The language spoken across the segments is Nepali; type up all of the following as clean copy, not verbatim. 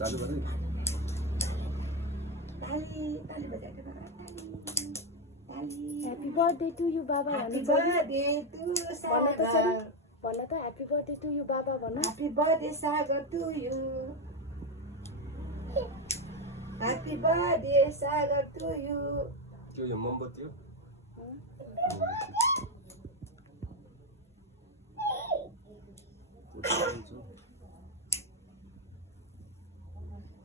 चालू गरे ताली बजाके Happy birthday to you, Baba. Happy birthday to Sagar. भन त happy birthday to you, Baba भन. Happy birthday Sagar to you. Happy birthday Sagar to you. त्यो यो मोमबत्ती हो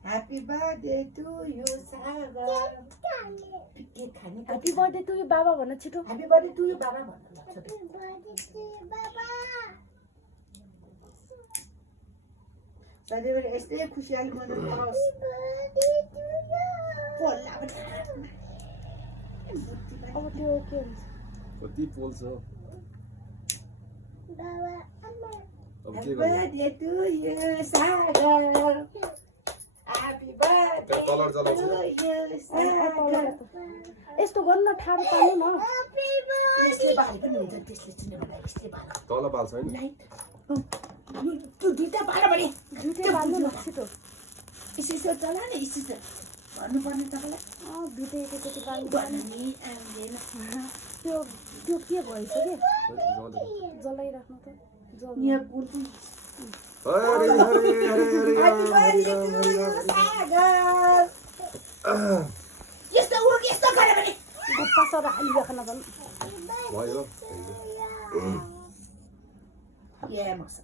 Happy birthday to you Sagar. Cake खाने Happy birthday to you, Baba भन छिटो. Happy birthday to you Baba भन्नु ल छोटो. सधैँभरि यस्तै खुसियाली मनाउनुहोस्. बोल्ला पनि. अब त्यो के हुन्छ? कति पोल्छ अब के Happy गर्नु birthday to you Sagar. Happy birthday colour to जलाउँछ you Sagar. यस्तो गर्नु ठाडो पार्नु न. यसले बाले पनि हुन्छ त्यसले चिन्ने भन्दा यसले बाल. तल बाल्छ हैन त्यो दुईटा बाल भने दुईटै बाल्नु न छिटो. यसो चला न यसो भन्नुपर्ने तपाईँलाई. दुईटै एकैचोटि बाल्नु. भन्ने आउँदैन. त्यो त्यो के भएछ के? जलाइराख्नु त. यहाँ कुर्छु. Hare Hare Hare Happy birthday to you Sagar. यस्तो उड यस्तो गरे भने गप्पा सर हालिराख्न भन्. भयो ए मस.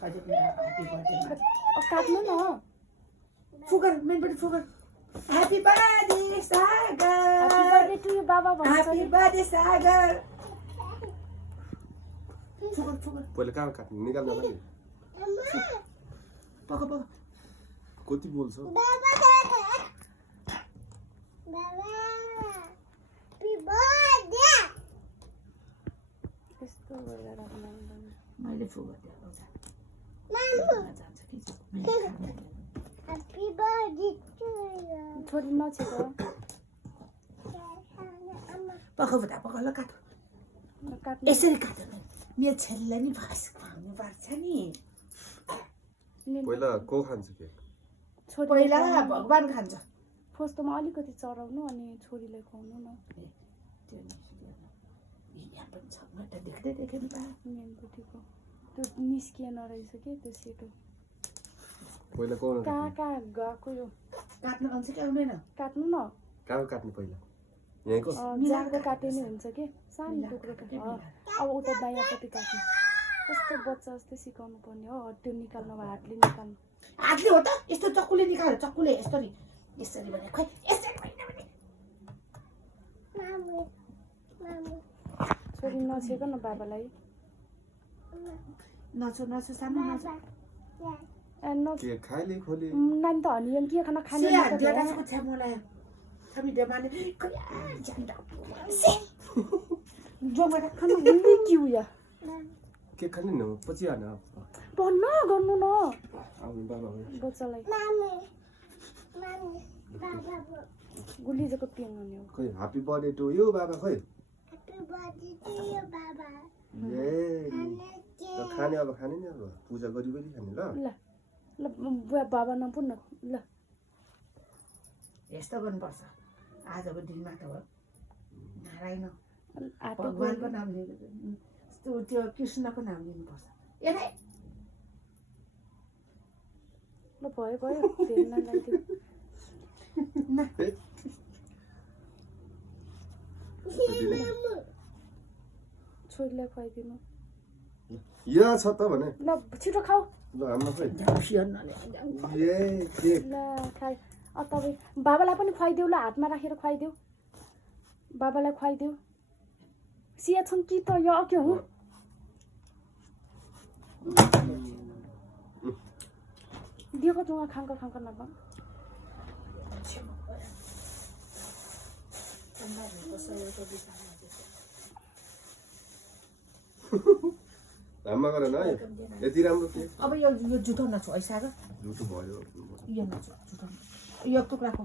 सधैँ पनि ह्यापी बर्थडे. काट्नु न. फुगर मेनबाट फुगर. Happy birthday Sagar. Happy birthday to you, Baba भन्छ. Happy birthday Sagar. फुगर फुगर. पहिले कहाँ काट्नु निकाल्नु होला नि पक पक. कति बोल्छ यस्तो गरेर राख्नु. मैले फुगर दिएको छ. जान्छ कि Happy birthday to you. छोरी नछिटो. पक बुटा पक ल काट. काट्नु. यसरी काट. मेरो छोरीलाई नि भास खुवाउनु पर्छ नि. पहिला को खान्छ के छोरी पहिला भगवान खान्छ. फर्स्टमा अलिकति चढाउनु अनि छोरीलाई खुवाउनु न. त्यो यहाँ पनि छ म त देख्दै देखेँ नि बा. मेनपट्टिको त्यो निस्किएन रहेछ कि त्यो सेटो. पहिला को कहाँ कहाँ गएको यो. काट्न आउँछ कि आउँदैन. काट्नु न. कहाँ काट्नु पहिला यहीँको जाँको काटे नि हुन्छ कि सानो टुक्रो काट्नु. अब उता दायाँपट्टि काट्नु. कस्तो बच्चा जस्तै सिकाउनु पर्ने हो. त्यो निकाल्नु अब हातले निकाल्नु. हातले हो त यस्तो चक्कुले निकाल. चक्कुले यसरी यसरी भने खै यसरी होइन भने. छोरी नछेक न बाबालाई. नछो नछो सानो नछो. के खाइले खोले नानी त हनियम के खाना खाने से हात दिएर को छ मलाई. हामी देमाने कया जान्दा. जोमा खाना हुँदै के हो या. के खाने न पछि हान भन्न गर्नु न आउनु बाबा बच्चालाई. गुली जको पेन गर्ने हो. खोइ ह्यापी बर्थडे टु यु बाबा खोइ Happy birthday to you, Baba. ए त खाने अब खाने नि अब पूजा गरी गरी खाने ल ल ल बुवा बाबा नपुन न ल. यस्तो गर्नुपर्छ. आजको दिनमा त हो नारायण आटो भगवानको नाम लिनु. त्यो कृष्णको नाम लिनुपर्छ. एनै ल भयो भयो फेरि नलाइदियो. छोरीलाई खुवाइदिनु. यहाँ छ त भने ल छिटो खाऊ. ल हाम्रो खोइ सियनले ए केक ल खाइ. तपाईँ बाबालाई पनि खुवाइदेऊ ल. हातमा राखेर खुवाइदेऊ. बाबालाई खुवाइदेऊ. सिया छन् कि त यो के हो. दिएको जुवा खाङ्क खाङ्क नभए. हाममा गर न यति राम्रो के अब यो जुठो नछु ऐसा र जुठो भयो यो नछु जुठो. यो टुक्राको